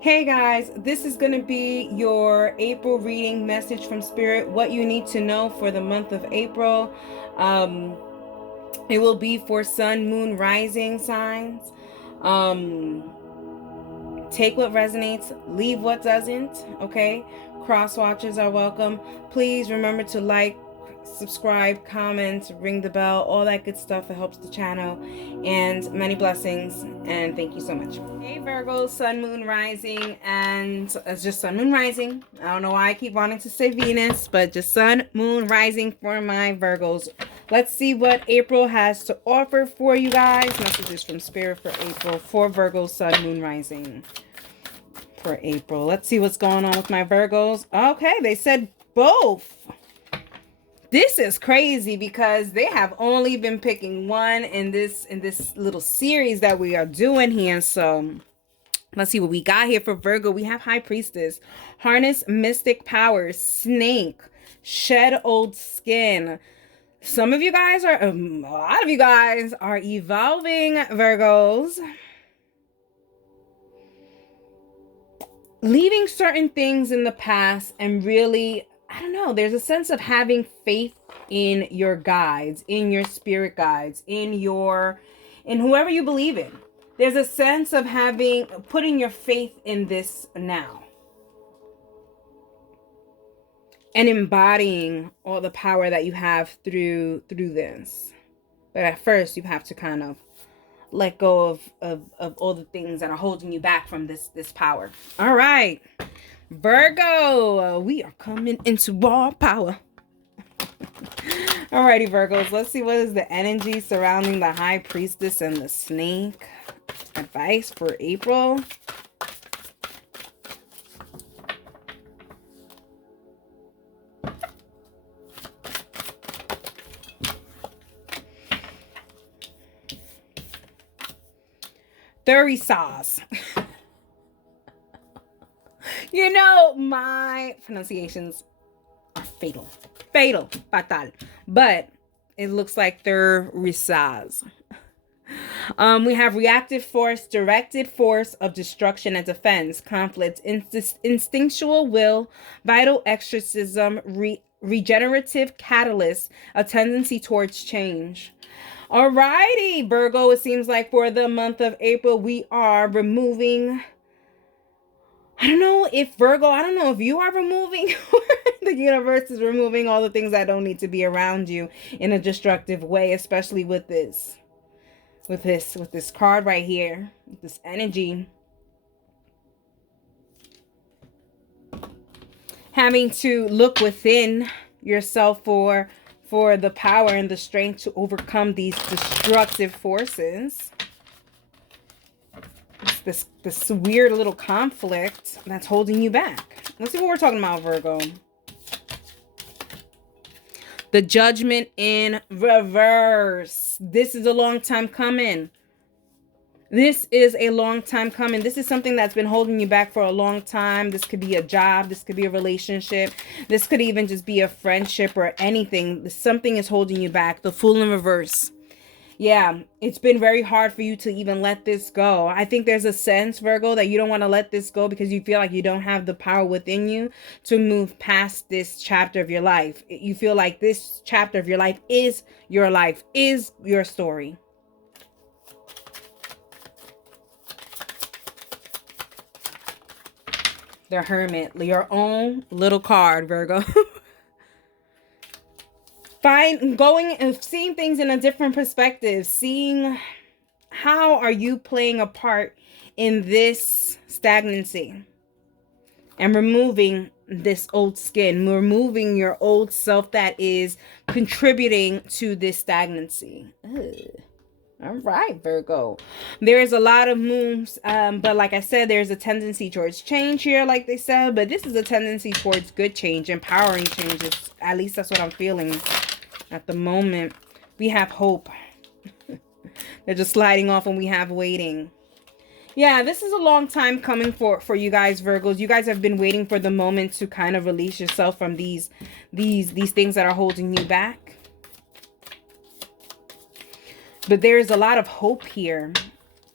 Hey guys, this is going to be your April reading message from Spirit. What you need to know for the month of April. Um, it will be for Sun, Moon, Rising signs. Um, Take what resonates, leave what doesn't. Okay, cross watchers are welcome. Please remember to like, subscribe, comment, ring the bell, all that good stuff. It helps the channel. And many blessings, and thank you so much. Hey Virgo, Sun, Moon, Rising, and it's just Sun, Moon, Rising. I don't know why I keep wanting to say Venus, but just Sun, Moon, Rising for my Virgos. Let's see what April has to offer for you guys. Messages from Spirit for April for Virgo, Sun, Moon, Rising for April. Let's see what's going on with my Virgos. Okay, they said both. This is crazy because they have only been picking one in this little series that we are doing here. So let's see what we got here for Virgo. We have High Priestess, harness mystic powers, snake, shed old skin. Some of you guys are, a lot of you guys are evolving, Virgos. Leaving certain things in the past and really, I don't know, there's a sense of having faith in your guides, in your spirit guides, in whoever you believe in. There's a sense of putting your faith in this now. And embodying all the power that you have through this. But at first you have to kind of let go of all the things that are holding you back from this power. All right, Virgo, we are coming into raw power. Alrighty, Virgos, let's see what is the energy surrounding the High Priestess and the Snake. Advice for April. Sauce. You know, my pronunciations are fatal, fatal. But it looks like sauce. We have reactive force, directed force of destruction and defense, conflict, instinctual will, vital exorcism, regenerative catalyst, a tendency towards change. Alrighty, Virgo, it seems like for the month of April, we are removing, I don't know if you are removing, or the universe is removing all the things that don't need to be around you in a destructive way, especially with this card right here, with this energy. Having to look within yourself for the power and the strength to overcome these destructive forces. It's this weird little conflict that's holding you back. Let's see what we're talking about, Virgo. The Judgment in reverse. This is a long time coming. This is a long time coming. This is something that's been holding you back for a long time. This could be a job. This could be a relationship. This could even just be a friendship or anything. Something is holding you back. The Fool in reverse. Yeah, it's been very hard for you to even let this go. I think there's a sense, Virgo, that you don't want to let this go because you feel like you don't have the power within you to move past this chapter of your life. You feel like this chapter of your life, is your story. The Hermit, your own little card, Virgo. Going and seeing things in a different perspective, seeing how are you playing a part in this stagnancy and removing this old skin, removing your old self that is contributing to this stagnancy. Ugh. All right, Virgo. There's a lot of moves, but like I said, there's a tendency towards change here, like they said, but this is a tendency towards good change, empowering changes. At least that's what I'm feeling at the moment. We have hope. They're just sliding off and we have waiting. Yeah, this is a long time coming for you guys, Virgos. You guys have been waiting for the moment to kind of release yourself from these things that are holding you back. But there's a lot of hope here.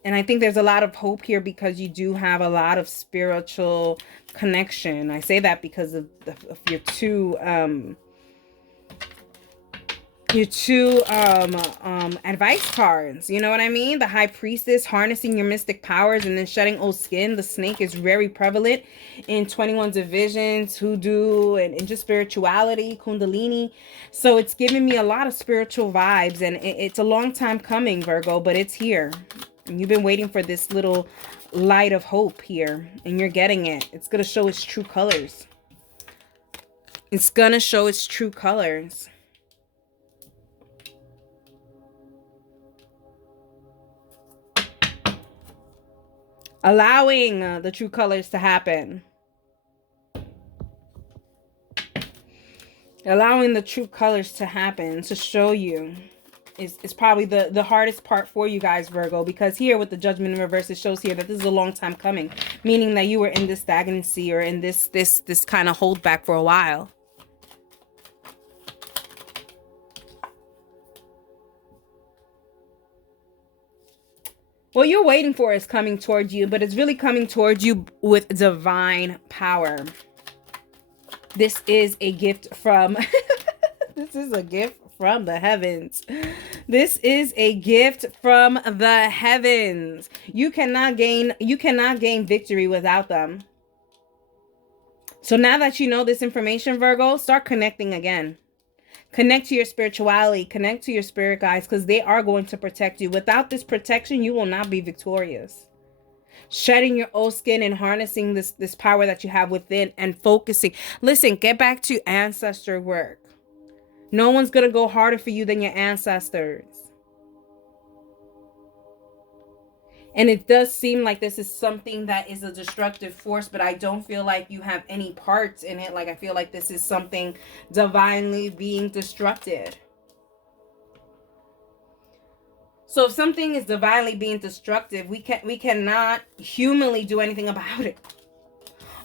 And I think there's a lot of hope here because you do have a lot of spiritual connection. I say that because of your two advice cards. You know what I mean? The High Priestess, harnessing your mystic powers and then shedding old skin. The snake is very prevalent in 21 divisions, hoodoo, and just spirituality, kundalini. So it's giving me a lot of spiritual vibes, and it's a long time coming, Virgo, but it's here. And you've been waiting for this little light of hope here, and you're getting it. It's going to show its true colors. It's going to show its true colors. Allowing the true colors to happen. Allowing the true colors to happen, to show you, is probably the hardest part for you guys, Virgo, because here with the Judgment in reverse, it shows here that this is a long time coming, meaning that you were in this stagnancy or in this kind of holdback for a while. What you're waiting for is coming towards you, but it's really coming towards you with divine power. This is a gift from this is a gift from the heavens. This is a gift from the heavens. You cannot gain victory without them. So now that you know this information, Virgo, start connecting again. Connect to your spirituality. Connect to your spirit guides, because they are going to protect you. Without this protection, you will not be victorious. Shedding your old skin and harnessing this power that you have within and focusing. Listen, get back to ancestor work. No one's going to go harder for you than your ancestors. And it does seem like this is something that is a destructive force, but I don't feel like you have any parts in it. Like, I feel like this is something divinely being destructed. So if something is divinely being destructive, we cannot humanly do anything about it.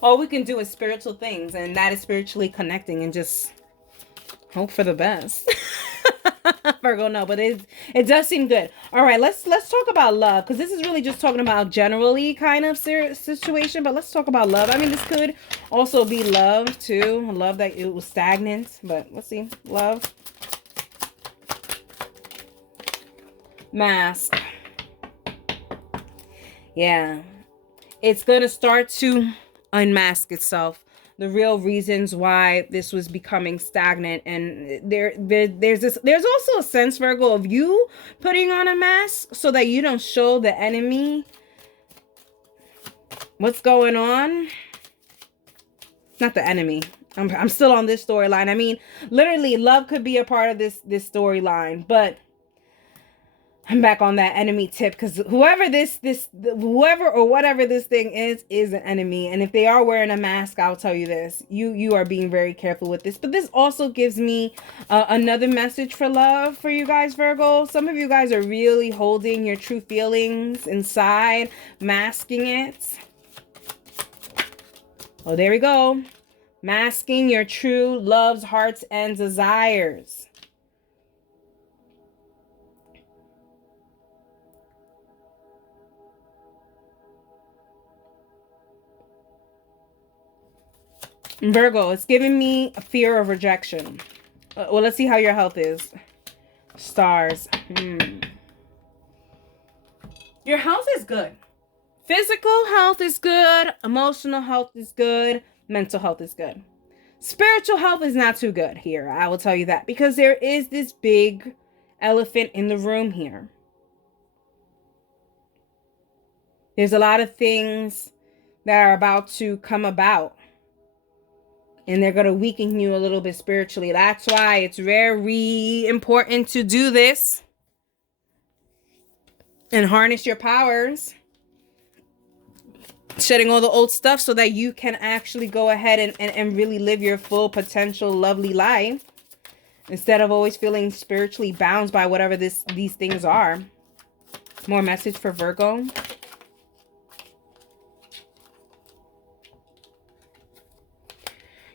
All we can do is spiritual things, and that is spiritually connecting and just hope for the best. Virgo, no, but it does seem good. All right, let's talk about love, because this is really just talking about generally kind of situation, but let's talk about love. I mean, this could also be love too. Love that it was stagnant, but let's see. Love. Mask. Yeah. It's going to start to unmask itself. The real reasons why this was becoming stagnant, and there's also a sense, Virgo, of you putting on a mask so that you don't show the enemy what's going on. Not the enemy. I'm still on this storyline. I mean, literally, love could be a part of this storyline, but I'm back on that enemy tip, because whoever or whatever this thing is an enemy. And if they are wearing a mask, I'll tell you this, you are being very careful with this. But this also gives me another message for love for you guys, Virgo. Some of you guys are really holding your true feelings inside, masking it. Oh, there we go. Masking your true loves, hearts, and desires. Virgo, it's giving me a fear of rejection. Well, let's see how your health is. Stars. Your health is good. Physical health is good. Emotional health is good. Mental health is good. Spiritual health is not too good here. I will tell you that, because there is this big elephant in the room here. There's a lot of things that are about to come about, and they're going to weaken you a little bit spiritually. That's why it's very important to do this and harness your powers, shedding all the old stuff so that you can actually go ahead and really live your full potential, lovely life, instead of always feeling spiritually bound by whatever these things are. More message for Virgo.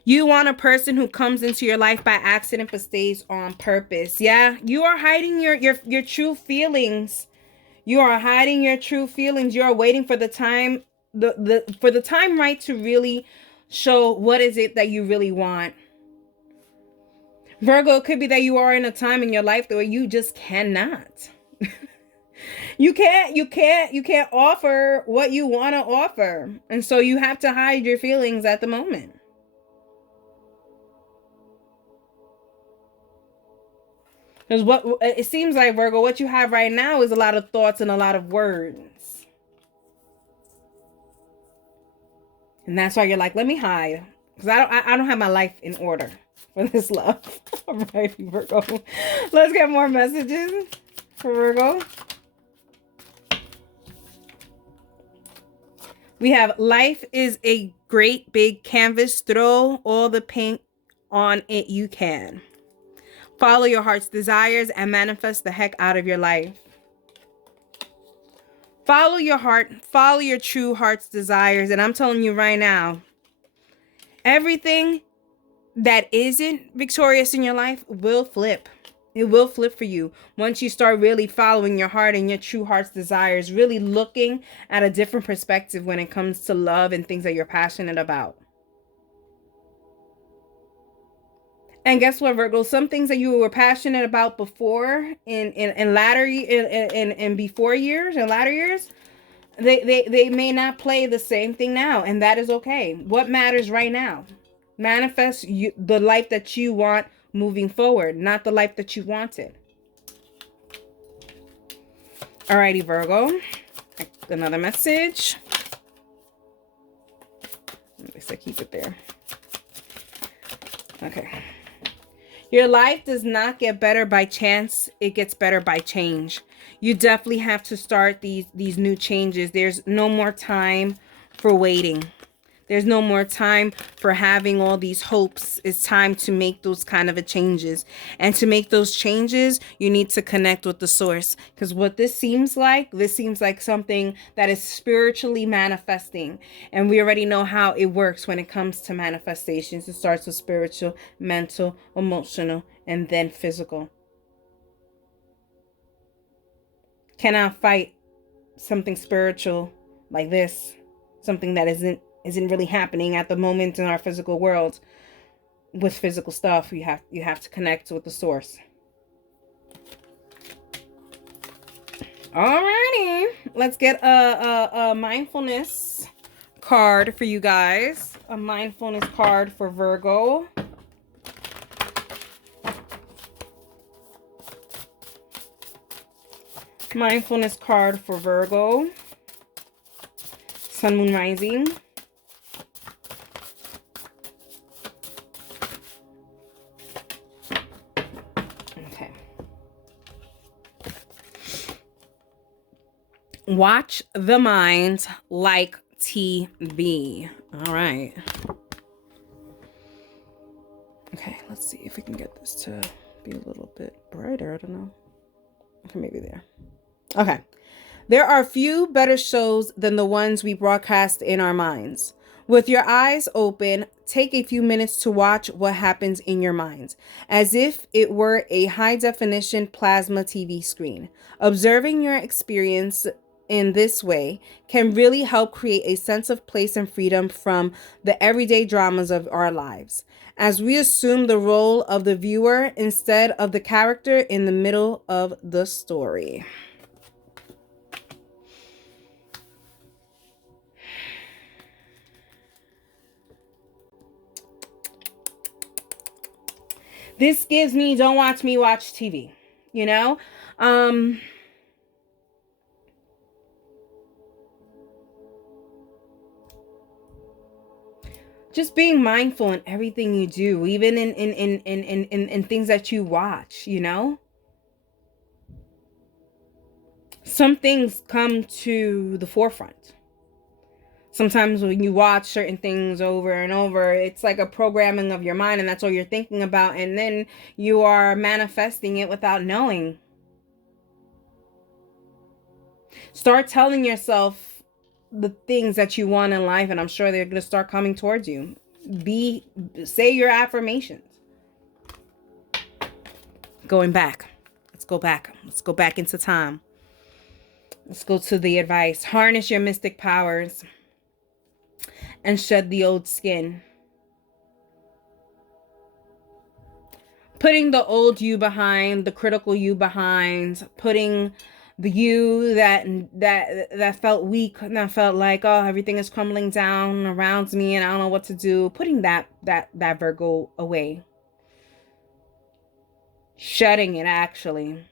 You want a person who comes into your life by accident but stays on purpose. Yeah, you are hiding your true feelings. You are hiding your true feelings. You are waiting for the time, for the time right to really show what is it that you really want. Virgo, it could be that you are in a time in your life where you just cannot. You can't offer what you want to offer. And so you have to hide your feelings at the moment. Because what it seems like, Virgo, what you have right now is a lot of thoughts and a lot of words. And that's why you're like, let me hide. Because I don't have my life in order for this love. All right, Virgo. Let's get more messages for Virgo. We have life is a great big canvas. Throw all the paint on it you can. Follow your heart's desires and manifest the heck out of your life. Follow your heart. Follow your true heart's desires. And I'm telling you right now, everything that isn't victorious in your life will flip. It will flip for you once you start really following your heart and your true heart's desires, really looking at a different perspective when it comes to love and things that you're passionate about. And guess what, Virgo? Some things that you were passionate about before in latter in before years and latter years, they may not play the same thing now, and that is okay. What matters right now? Manifest the life that you want moving forward, not the life that you wanted. Alrighty, Virgo. Another message. At least I keep it there. Okay. Your life does not get better by chance. It gets better by change. You definitely have to start these new changes. There's no more time for waiting. There's no more time for having all these hopes. It's time to make those kind of changes. And to make those changes, you need to connect with the source. Because what this seems like something that is spiritually manifesting. And we already know how it works when it comes to manifestations. It starts with spiritual, mental, emotional, and then physical. Cannot fight something spiritual like this. Something that isn't really happening at the moment in our physical world with physical stuff. You have to connect with the source. Alrighty, let's get a mindfulness card for you guys. A mindfulness card for Virgo. Mindfulness card for Virgo. Sun, Moon, Rising. Okay. Watch the mind like TV. All right. Okay, let's see if we can get this to be a little bit brighter. I don't know. Okay, maybe there. Okay. There are few better shows than the ones we broadcast in our minds. With your eyes open, take a few minutes to watch what happens in your mind, as if it were a high-definition plasma TV screen. Observing your experience in this way can really help create a sense of place and freedom from the everyday dramas of our lives, as we assume the role of the viewer instead of the character in the middle of the story. This gives me, don't watch me watch TV, you know? Just being mindful in everything you do, even in things that you watch, you know? Some things come to the forefront. Sometimes when you watch certain things over and over, it's like a programming of your mind, and that's all you're thinking about. And then you are manifesting it without knowing. Start telling yourself the things that you want in life, and I'm sure they're going to start coming towards you. Say your affirmations. Going back. Let's go back. Let's go back into time. Let's go to the advice. Harness your mystic powers and shed the old skin. Putting the old you behind, the critical you behind, putting the you that felt weak, that felt like, oh, everything is crumbling down around me and I don't know what to do. Putting that Virgo away. Shedding it, actually.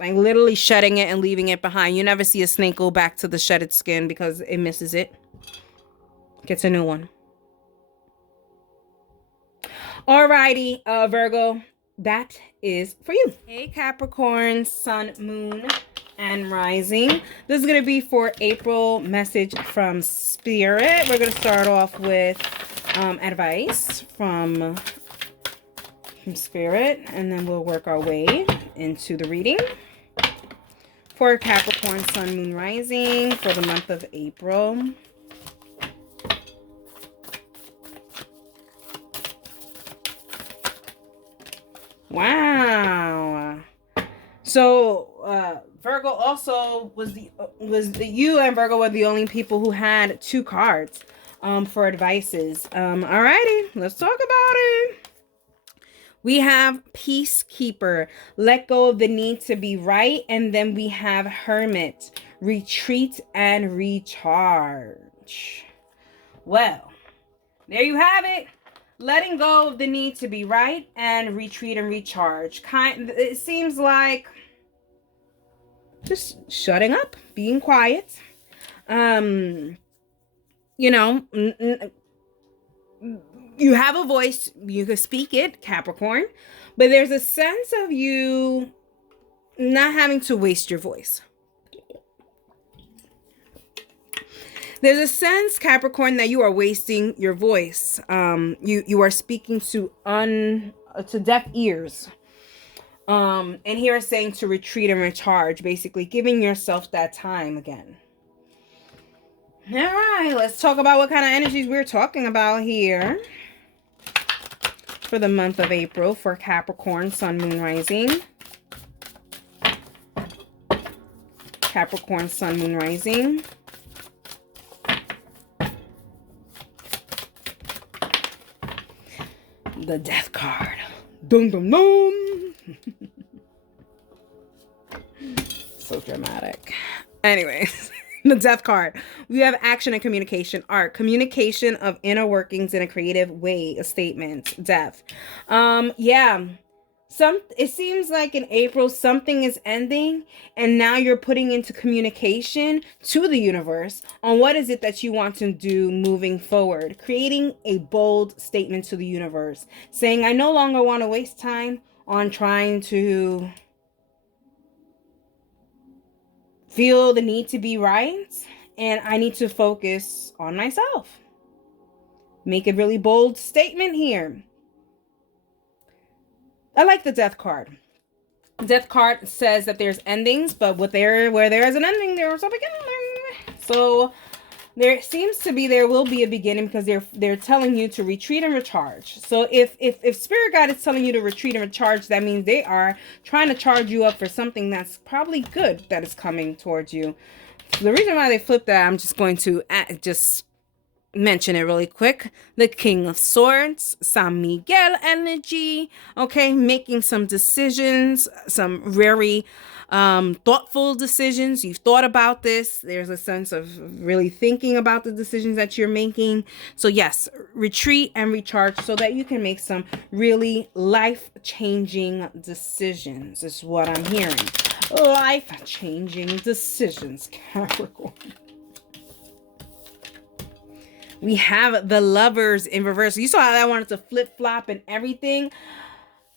Like literally shedding it and leaving it behind. You never see a snake go back to the shedded skin because it misses it. Gets a new one. Alrighty, Virgo, that is for you. Hey, Capricorn, Sun, Moon, and Rising. This is going to be for April message from Spirit. We're going to start off with advice from Spirit, and then we'll work our way into the reading. For Capricorn, Sun, Moon, Rising for the month of April. Wow. So Virgo also was you and Virgo were the only people who had 2 cards for advices. Alrighty, let's talk about it. We have Peacekeeper, let go of the need to be right, and then we have Hermit, retreat and recharge. Well, there you have it. Letting go of the need to be right and retreat and recharge. It seems like just shutting up, being quiet. You know, you have a voice, you can speak it, Capricorn, but there's a sense of you not having to waste your voice. There's a sense, Capricorn, that you are wasting your voice. You are speaking to deaf ears. And here it's saying to retreat and recharge, basically giving yourself that time again. All right, let's talk about what kind of energies we're talking about here for the month of April for Capricorn, Sun, Moon, Rising. Capricorn, Sun, Moon, Rising. The Death card. Dum dum dum. So dramatic. Anyways, the Death card. We have action and communication. Art. Communication of inner workings in a creative way. A statement. Death. Yeah. It seems like in April something is ending and now you're putting into communication to the universe on what is it that you want to do moving forward, creating a bold statement to the universe saying, I no longer want to waste time on trying to feel the need to be right, and I need to focus on myself. Make a really bold statement here. I like the Death card. Death card says that there's endings, but where there is an ending, there is a beginning. So there seems to be, there will be a beginning because they're telling you to retreat and recharge. So if Spirit Guide is telling you to retreat and recharge, that means they are trying to charge you up for something that's probably good that is coming towards you. So the reason why they flipped that, I'm just going to just mention it really quick. The King of Swords, San Miguel energy, okay, making some decisions, some very thoughtful decisions. You've thought about this. There's a sense of really thinking about the decisions that you're making. So yes, retreat and recharge so that you can make some really life-changing decisions is what I'm hearing. Life-changing decisions, Capricorn. We have the Lovers in reverse. You saw how I wanted to flip-flop and everything.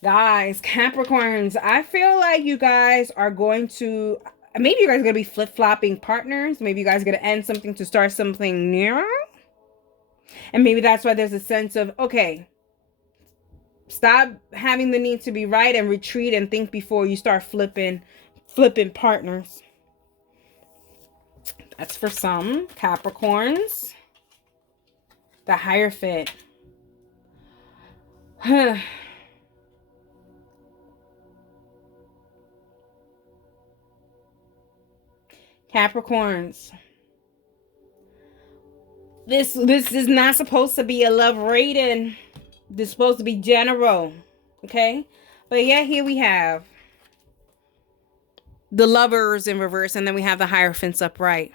Guys, Capricorns, I feel like you guys are going to, maybe you guys are going to be flip-flopping partners. Maybe you guys are going to end something to start something new. And maybe that's why there's a sense of, okay, stop having the need to be right and retreat and think before you start flipping partners. That's for some Capricorns. The Hierophant. Capricorns. This is not supposed to be a love rating. This is supposed to be general. Okay? But yeah, here we have the Lovers in reverse, and then we have the Hierophants upright,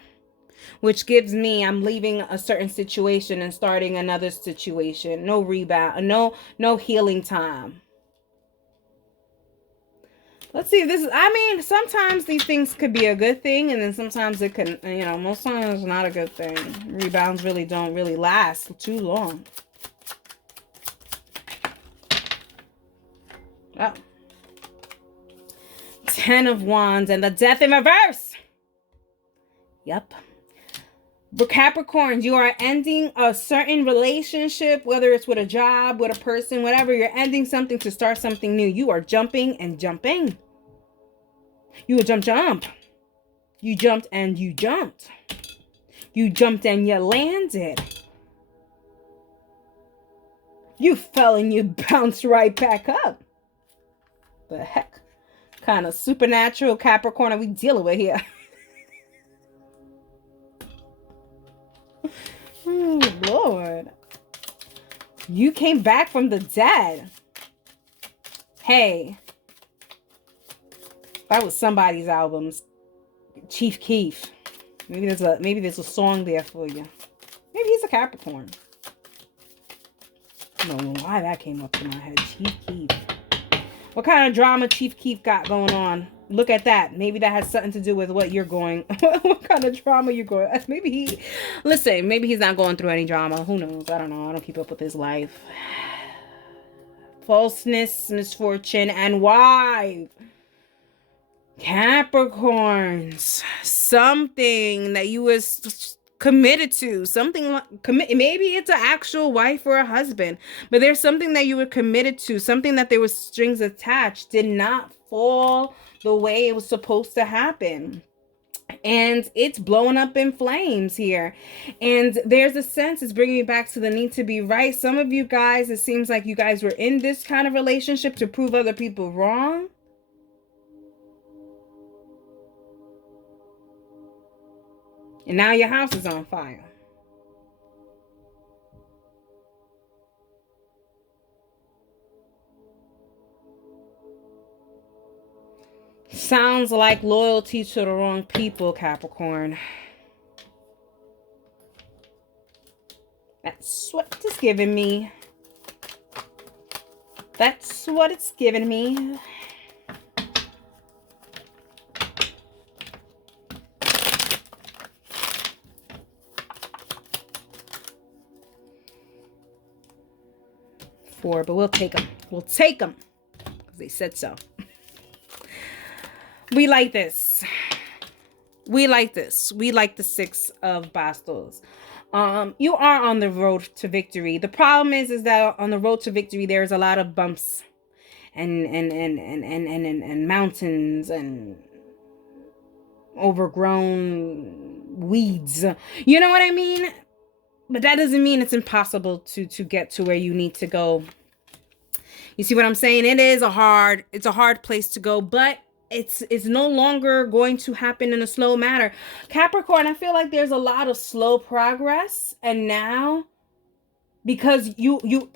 which gives me I'm leaving a certain situation and starting another situation. No rebound, no healing time. Let's see if this is, I mean, sometimes these things could be a good thing, and then sometimes it can, you know, most times it's not a good thing. Rebounds really don't really last too long. Oh. 10 of Wands and the Death in reverse. Yep. But Capricorns, you are ending a certain relationship, whether it's with a job, with a person, whatever. You're ending something to start something new. You are jumping and jumping. You will jump. You jumped and you jumped. You jumped and you landed. You fell and you bounced right back up. The heck? Kind of supernatural Capricorn are we dealing with here? Oh, Lord. You came back from the dead. Hey. That was somebody's albums. Chief Keef. Maybe there's a song there for you. Maybe he's a Capricorn. I don't know why that came up in my head. Chief Keef. What kind of drama Chief Keef got going on? Look at that. Maybe that has something to do with what you're going. What kind of drama you're going? Maybe maybe he's not going through any drama. Who knows? I don't know. I don't keep up with his life. Falseness, misfortune, and wife. Capricorns. Something that you was committed to. Something maybe it's an actual wife or a husband, but there's something that you were committed to. Something that there was strings attached. Did not fall the way it was supposed to happen. And it's blowing up in flames here. And there's a sense, it's bringing me back to the need to be right. Some of you guys, it seems like you guys were in this kind of relationship to prove other people wrong. And now your house is on fire. Sounds like loyalty to the wrong people, Capricorn. That's what it's giving me. That's what it's giving me. Four, but we'll take them. We'll take them. Because they said so. We like this. We like this. We like the Six of Bastos. You are on the road to victory. The problem is that on the road to victory, there's a lot of bumps and mountains and overgrown weeds. You know what I mean? But that doesn't mean it's impossible to get to where you need to go. You see what I'm saying? It's a hard place to go, but it's no longer going to happen in a slow manner. Capricorn, I feel like there's a lot of slow progress, and now because you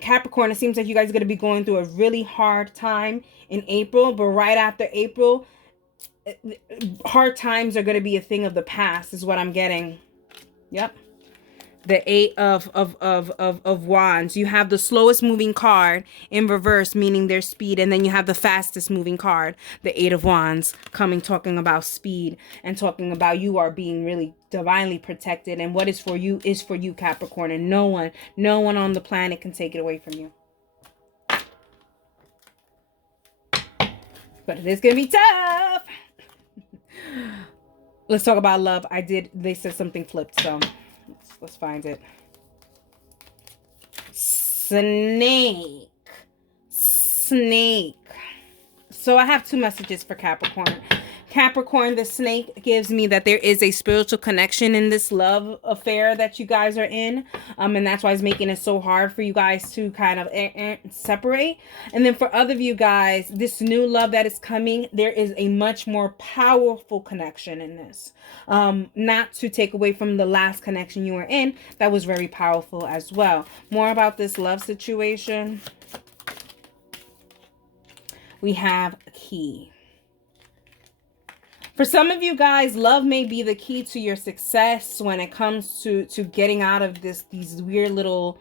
Capricorn, it seems like you guys are going to be going through a really hard time in April, but right after April, hard times are going to be a thing of the past is what I'm getting. Yep. The Eight of Wands. You have the slowest moving card in reverse, meaning their speed. And then you have the fastest moving card, the Eight of Wands, talking about speed and talking about you are being really divinely protected. And what is for you, Capricorn. And no one on the planet can take it away from you. But it is going to be tough. Let's talk about love. They said something flipped, so... Let's find it. Snake. So I have two messages for Capricorn. Capricorn, the snake, gives me that there is a spiritual connection in this love affair that you guys are in. And that's why it's making it so hard for you guys to kind of separate. And then for other of you guys, this new love that is coming, there is a much more powerful connection in this. Not to take away from the last connection you were in, that was very powerful as well. More about this love situation. We have a key. For some of you guys, love may be the key to your success when it comes to getting out of these weird little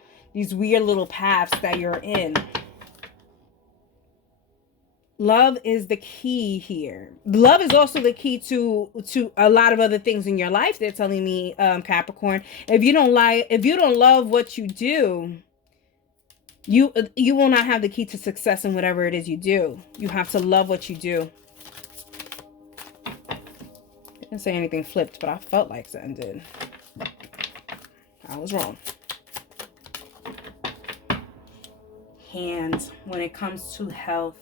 paths that you're in. Love is the key here. Love is also the key to a lot of other things in your life. They're telling me, Capricorn, if you don't love what you do, you will not have the key to success in whatever it is you do. You have to love what you do. I didn't say anything flipped, but I felt like something did. I was wrong. Hands, when it comes to health.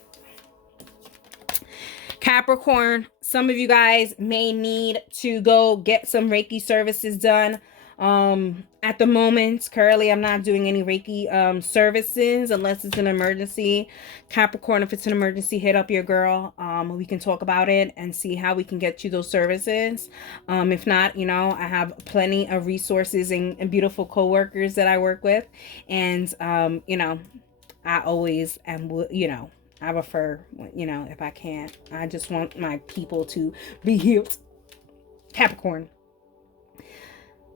Capricorn, some of you guys may need to go get some Reiki services done. At the moment, currently, I'm not doing any Reiki services unless it's an emergency. Capricorn, if it's an emergency, hit up your girl. We can talk about it and see how we can get you those services. If not, you know, I have plenty of resources and beautiful coworkers that I work with. And, you know, I always am, you know, I prefer, you know, if I can't. I just want my people to be healed. Capricorn.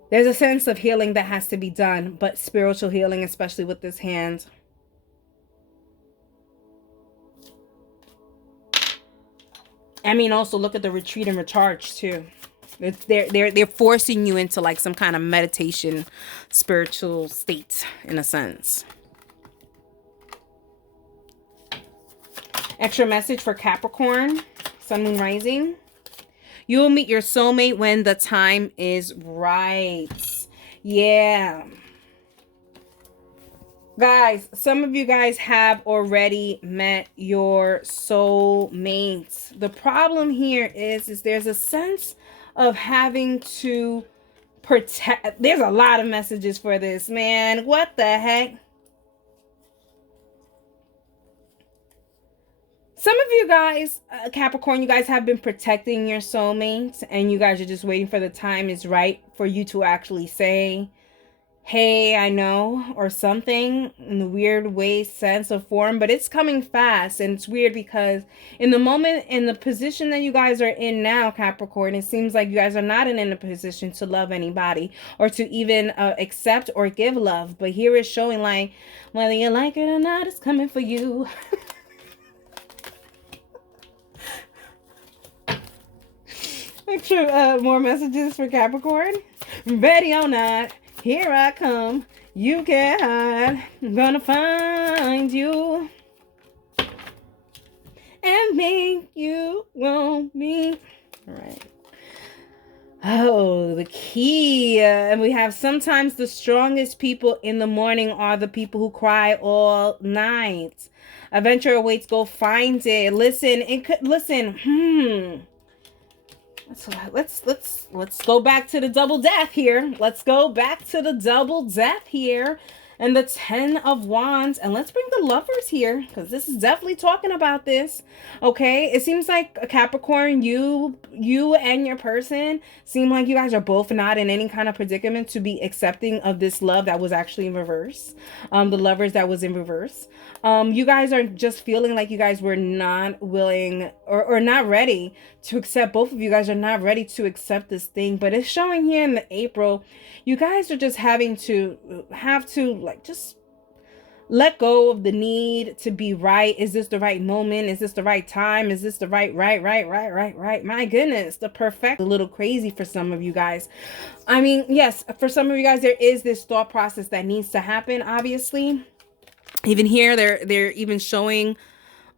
There's a sense of healing that has to be done, but spiritual healing, especially with this hand. I mean, also look at the retreat and recharge too. They're forcing you into like some kind of meditation, spiritual state in a sense. Extra message for Capricorn, Sun, Moon, Rising. You will meet your soulmate when the time is right. Yeah. Guys, some of you guys have already met your soulmates. The problem here is there's a sense of having to protect. There's a lot of messages for this, man. What the heck? Some of you guys, Capricorn, you guys have been protecting your soulmates, and you guys are just waiting for the time is right for you to actually say, hey, I know, or something in the weird way, sense of form, but it's coming fast. And it's weird because in the moment, in the position that you guys are in now, Capricorn, it seems like you guys are not in a position to love anybody or to even accept or give love. But here it's showing like, whether you like it or not, it's coming for you. Extra more messages for Capricorn. Ready or not, here I come. You can't hide. I'm gonna find you and make you want me. All right. Oh, the key. And we have sometimes the strongest people in the morning are the people who cry all night. Adventure awaits. Go find it. Listen. Listen. So let's go back to the double death here. Let's go back to the double death here. And the 10 of Wands. And let's bring the Lovers here, because this is definitely talking about this. Okay, it seems like a Capricorn, you and your person seem like you guys are both not in any kind of predicament to be accepting of this love that was actually in reverse. The Lovers that was in reverse. You guys are just feeling like you guys were not willing or not ready to accept. Both of you guys are not ready to accept this thing. But it's showing here in the April, you guys are just have to like just let go of the need to be right. Is this the right moment? Is this the right time? Is this the right? My goodness, the perfect. A little crazy for some of you guys. I mean, yes, for some of you guys, there is this thought process that needs to happen, obviously. Even here, they're even showing,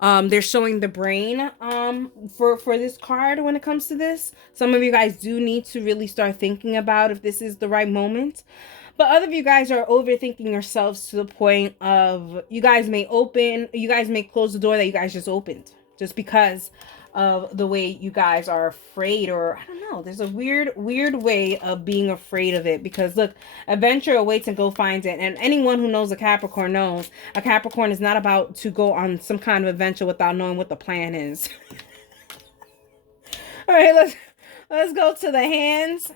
they're showing the brain for this card when it comes to this. Some of you guys do need to really start thinking about if this is the right moment. But other of you guys are overthinking yourselves to the point of you guys may close the door that you guys just opened just because of the way you guys are afraid, or I don't know, there's a weird way of being afraid of it, because look, adventure awaits and go find it. And anyone who knows a Capricorn knows a Capricorn is not about to go on some kind of adventure without knowing what the plan is. All right, let's go to the hands.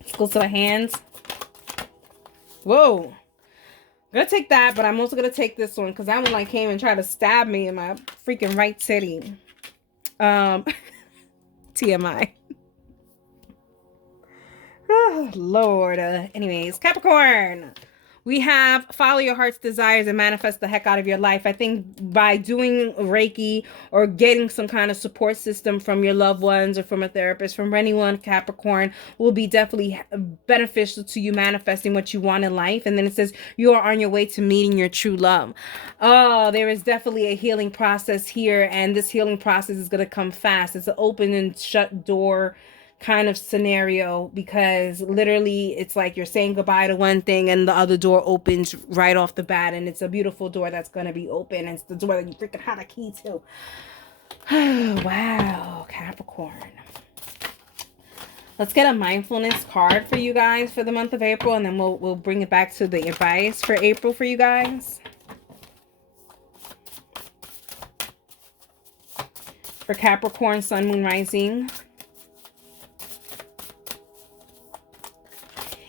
Let's go to the hands. Whoa. I'm gonna take that, but I'm also gonna take this one because that one like came and tried to stab me in my freaking right titty. TMI. Oh, Lord. Anyways, Capricorn. We have follow your heart's desires and manifest the heck out of your life. I think by doing Reiki or getting some kind of support system from your loved ones or from a therapist, from anyone, Capricorn, will be definitely beneficial to you manifesting what you want in life. And then it says you are on your way to meeting your true love. Oh, there is definitely a healing process here. And this healing process is going to come fast. It's an open and shut door kind of scenario, because literally it's like you're saying goodbye to one thing and the other door opens right off the bat, and it's a beautiful door that's going to be open. It's the door that you freaking had a key to. Wow, Capricorn. Let's get a mindfulness card for you guys for the month of April, and then we'll bring it back to the advice for April for you guys. For Capricorn, Sun, Moon, Rising.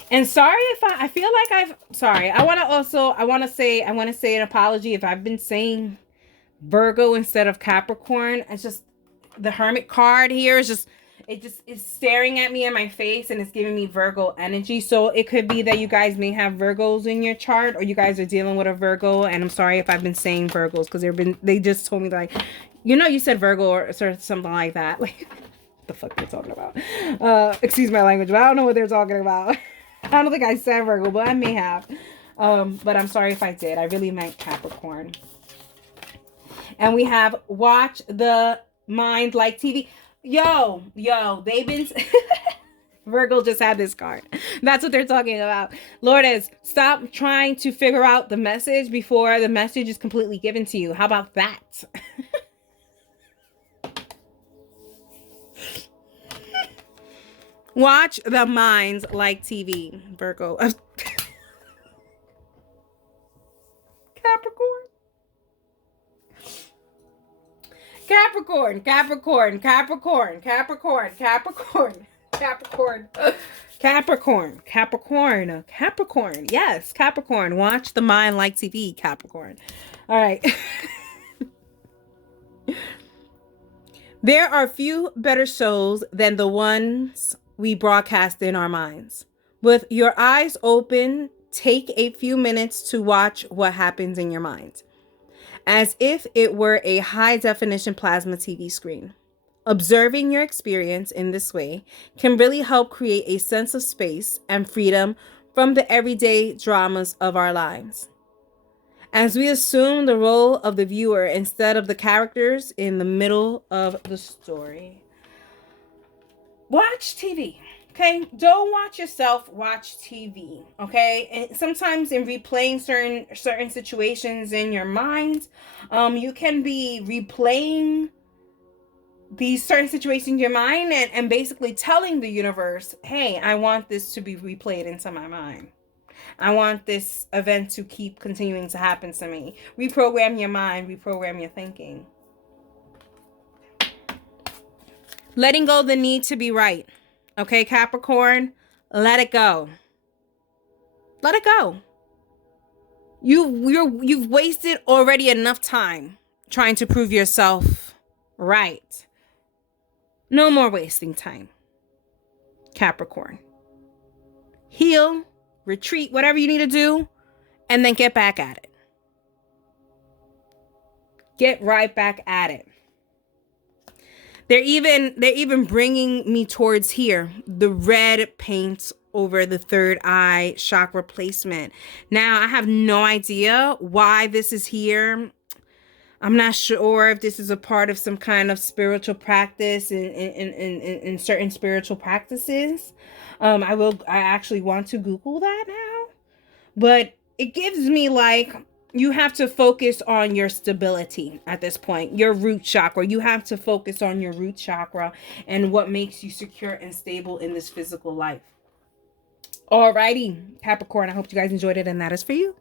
And sorry if I feel like I want to say an apology if I've been saying Virgo instead of Capricorn. It's just the Hermit card here is just is staring at me in my face, and it's giving me Virgo energy. So it could be that you guys may have Virgos in your chart, or you guys are dealing with a Virgo. And I'm sorry if I've been saying Virgos, because they just told me like, you said Virgo or something like that. Like, what the fuck they're talking about? Excuse my language, but I don't know what they're talking about. I don't think I said Virgo, but I may have. But I'm sorry if I did. I really meant Capricorn. And we have watch the mind like TV. Yo, they've been... Virgo just had this card. That's what they're talking about. Lourdes, stop trying to figure out the message before the message is completely given to you. How about that? Watch the minds like TV, Virgo. Capricorn. Capricorn, Capricorn, Capricorn, Capricorn, Capricorn, Capricorn, Capricorn, Capricorn, Capricorn. Yes, Capricorn. Watch the mind like TV, Capricorn. All right. There are few better shows than the ones we broadcast in our minds. With your eyes open, take a few minutes to watch what happens in your mind, as if it were a high-definition plasma TV screen. Observing your experience in this way can really help create a sense of space and freedom from the everyday dramas of our lives, as we assume the role of the viewer instead of the characters in the middle of the story. Watch TV, okay? Don't watch yourself, watch TV, okay? And sometimes in replaying certain situations in your mind, you can be replaying these certain situations in your mind and basically telling the universe, hey, I want this to be replayed into my mind. I want this event to keep continuing to happen to me. Reprogram your mind, reprogram your thinking. Letting go the need to be right. Okay, Capricorn, let it go. Let it go. You've wasted already enough time trying to prove yourself right. No more wasting time, Capricorn. Heal, retreat, whatever you need to do, and then get back at it. Get right back at it. They're even bringing me towards here, the red paint over the third eye chakra placement. Now, I have no idea why this is here. I'm not sure if this is a part of some kind of spiritual practice in certain spiritual practices. I actually want to Google that now. But it gives me like you have to focus on your stability at this point, your root chakra. You have to focus on your root chakra and what makes you secure and stable in this physical life. Alrighty, Capricorn, I hope you guys enjoyed it, and that is for you.